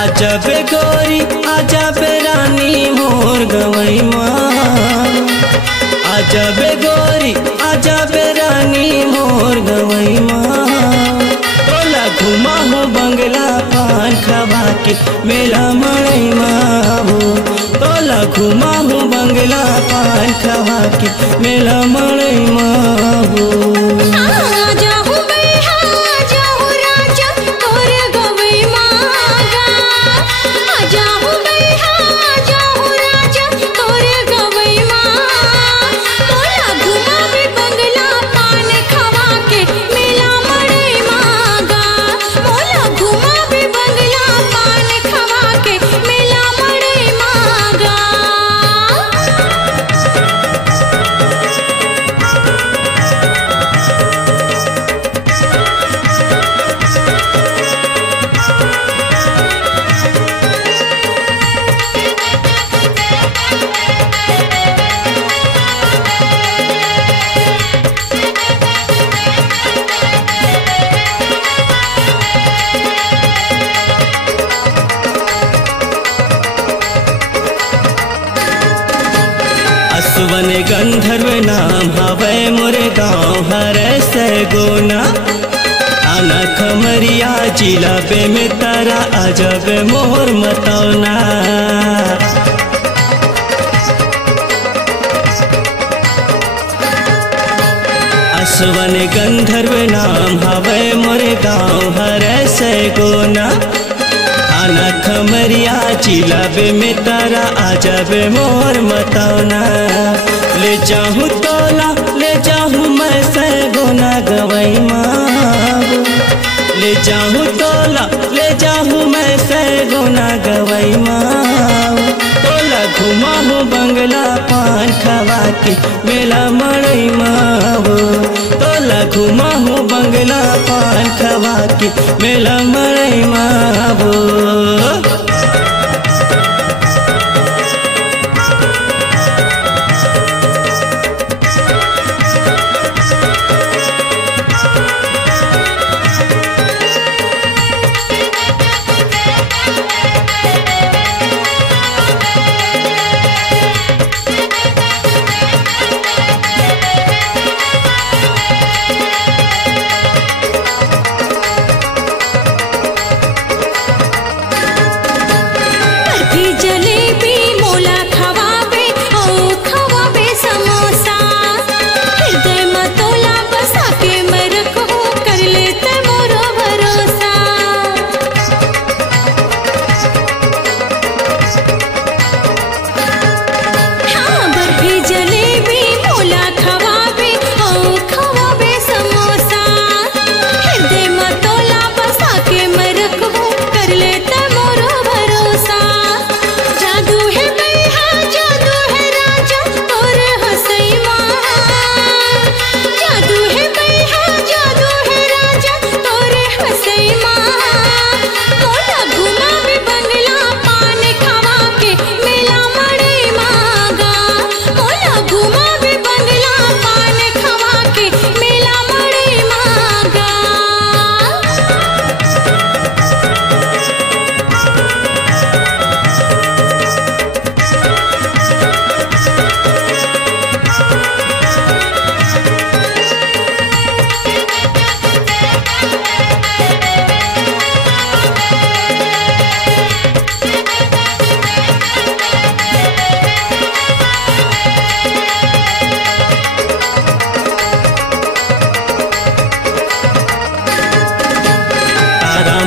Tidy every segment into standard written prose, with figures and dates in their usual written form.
आजा बे गोरी आजा बे रानी मोर गवई माँ, आजा बे गोरी आजा बे रानी मोर गवई माँ। तोला घुमा हो बंगला पान खवा के मेला मड़ई माँ हो, तोला घुमा हो बंगला पान खवा के मेला मड़ई माँ हो। असवन गंधर्व नाम हवे मोरे गाँव हरे से गोना। आना खमरिया जिला बे में तारा अजब मोर मतौना। असवन गंधर्व नाम हवे मोरे गाँव हरे से गोना। आना खमरिया जिला बे में तारा अजब मोर मतौना। ले जाहूँ तोला ले जाहूँ मैं से गोना गवई माँ, ले जाहूँ तोला ले जाहूँ मैं से गोना गवई माँ। तोला घुमा हूँ बंगला पान खवा के मेला मड़ई माँ हो, तोला घुमा हूँ बंगला पान खवा के मेला मड़ई माँ हो।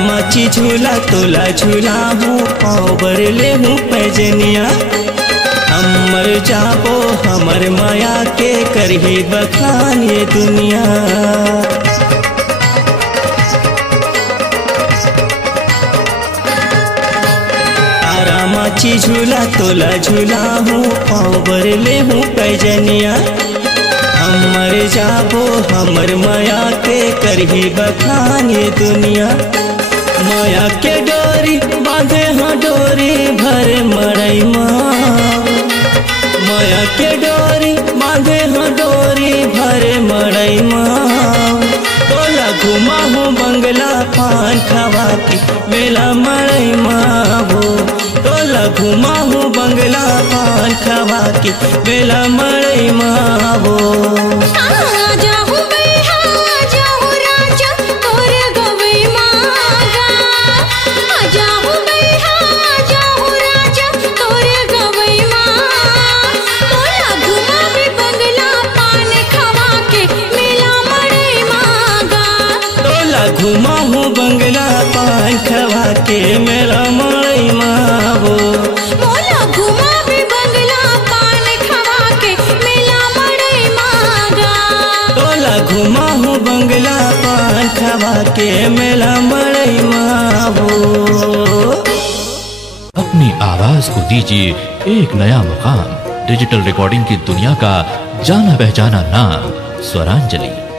माची झूला तोला झूला हूँ और ले हूँ पैजनिया। हमर जाबो हमर माया के करही बखान ये दुनिया। पाछी झूला तोला झूला हूँ पाँव बर ले हूँ पैजनिया। हमर जाबो हमर माया के करही बखान ये दुनिया। माया के डोरी बांधे हाँ डोरी भर मरई माँ। माया के डोरी बांधे हाँ डोरी भर मरई माँ। तोला घुमा हूँ बंगला पान खवा के मेला मरई माँ हो। तोला घुमा हूँ बंगला पान खवा के मेला मरई माँ हो। घुमा हूँ बंगला पान खवा के मेला मरई माँ हो। मोला घुमा भी बंगला पान खवा के मेला मरई माँ गा। तोला घुमा हूँ बंगला पान खवा के मेला मरई माँ हो। अपनी आवाज को दीजिए एक नया मुकाम। डिजिटल रिकॉर्डिंग की दुनिया का जाना पहचाना नाम स्वरांजलि।